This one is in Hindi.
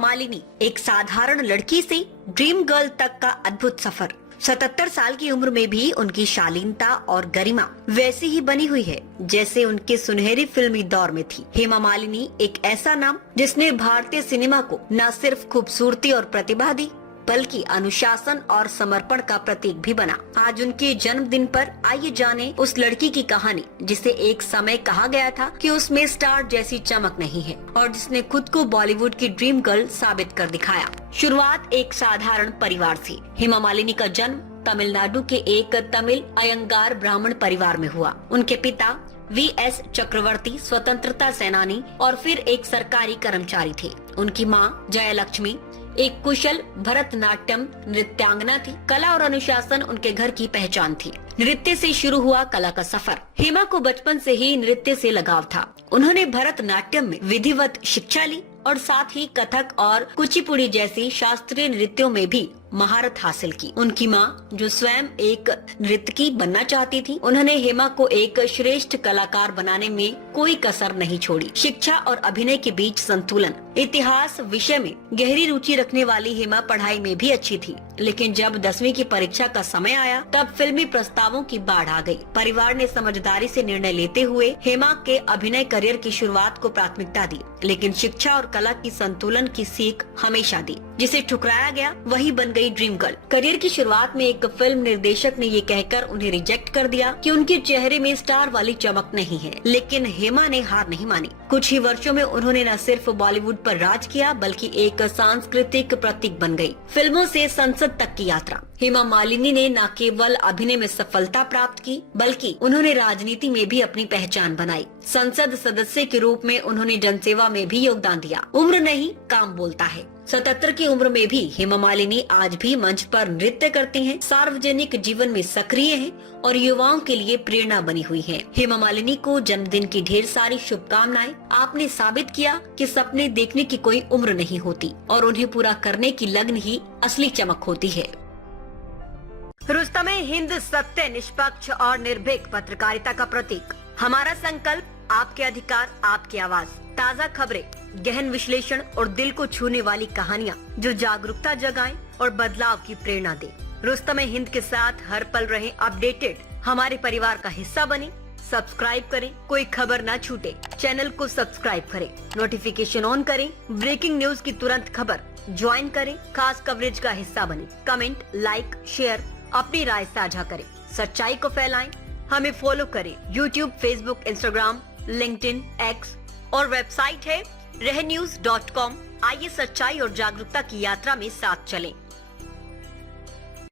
मालिनी, एक साधारण लड़की से ड्रीम गर्ल तक का अद्भुत सफर। 77 साल की उम्र में भी उनकी शालीनता और गरिमा वैसी ही बनी हुई है जैसे उनके सुनहरी फिल्मी दौर में थी। हेमा मालिनी एक ऐसा नाम जिसने भारतीय सिनेमा को न सिर्फ खूबसूरती और प्रतिभा दी बल्कि अनुशासन और समर्पण का प्रतीक भी बना। आज उनके जन्मदिन पर आइए जाने उस लड़की की कहानी जिसे एक समय कहा गया था कि उसमें स्टार जैसी चमक नहीं है और जिसने खुद को बॉलीवुड की ड्रीम गर्ल साबित कर दिखाया। शुरुआत एक साधारण परिवार से। हेमा मालिनी का जन्म तमिलनाडु के एक तमिल अयंगार ब्राह्मण परिवार में हुआ। उनके पिता वीएस चक्रवर्ती स्वतंत्रता सेनानी और फिर एक सरकारी कर्मचारी थे। उनकी माँ जयलक्ष्मी एक कुशल भरतनाट्यम नृत्यांगना थी। कला और अनुशासन उनके घर की पहचान थी। नृत्य से शुरू हुआ कला का सफर। हेमा को बचपन से ही नृत्य से लगाव था। उन्होंने भरतनाट्यम में विधिवत शिक्षा ली और साथ ही कथक और कुचिपुड़ी जैसी शास्त्रीय नृत्यों में भी महारत हासिल की। उनकी माँ, जो स्वयं एक नर्तकी बनना चाहती थी, उन्होंने हेमा को एक श्रेष्ठ कलाकार बनाने में कोई कसर नहीं छोड़ी। शिक्षा और अभिनय के बीच संतुलन। इतिहास विषय में गहरी रुचि रखने वाली हेमा पढ़ाई में भी अच्छी थी, लेकिन जब 10वीं की परीक्षा का समय आया तब फिल्मी प्रस्तावों की बाढ़ आ गई। परिवार ने समझदारी से निर्णय लेते हुए हेमा के अभिनय करियर की शुरुआत को प्राथमिकता दी, लेकिन शिक्षा और कला की संतुलन की सीख हमेशा दी। जिसे ठुकराया गया वही बन गई ड्रीम गर्ल। करियर की शुरुआत में एक फिल्म निर्देशक ने ये कहकर उन्हें रिजेक्ट कर दिया कि उनके चेहरे में स्टार वाली चमक नहीं है, लेकिन हेमा ने हार नहीं मानी। कुछ ही वर्षों में उन्होंने न सिर्फ बॉलीवुड पर राज किया बल्कि एक सांस्कृतिक प्रतीक बन गई। फिल्मों से संसद तक की यात्रा। हेमा मालिनी ने न केवल अभिनय में सफलता प्राप्त की बल्कि उन्होंने राजनीति में भी अपनी पहचान बनाई। संसद सदस्य के रूप में उन्होंने जनसेवा में भी योगदान दिया। उम्र नहीं, काम बोलता है। 77 की उम्र में भी हेमा मालिनी आज भी मंच पर नृत्य करती हैं, सार्वजनिक जीवन में सक्रिय हैं और युवाओं के लिए प्रेरणा बनी हुई हैं। हेमा मालिनी को जन्मदिन की ढेर सारी शुभकामनाएं। आपने साबित किया कि सपने देखने की कोई उम्र नहीं होती और उन्हें पूरा करने की लगन ही असली चमक होती है। रुस्तमे हिंद सत्य, निष्पक्ष और निर्भीक पत्रकारिता का प्रतीक। हमारा संकल्प, आपके अधिकार, आपकी आवाज। ताज़ा खबरें, गहन विश्लेषण और दिल को छूने वाली कहानियाँ जो जागरूकता जगाएं और बदलाव की प्रेरणा दे। रुस्तमे हिंद के साथ हर पल रहें अपडेटेड। हमारे परिवार का हिस्सा बने। सब्सक्राइब करें, कोई खबर ना छूटे। चैनल को सब्सक्राइब करें, नोटिफिकेशन ऑन करें, ब्रेकिंग न्यूज की तुरंत खबर ज्वाइन करें, खास कवरेज का हिस्सा बने। कमेंट, लाइक, शेयर, अपनी राय साझा करें, सच्चाई को फैलाएं। हमें फॉलो करें YouTube, Facebook, Instagram, LinkedIn, X और वेबसाइट है रहnews.com। आइए सच्चाई और जागरूकता की यात्रा में साथ चलें।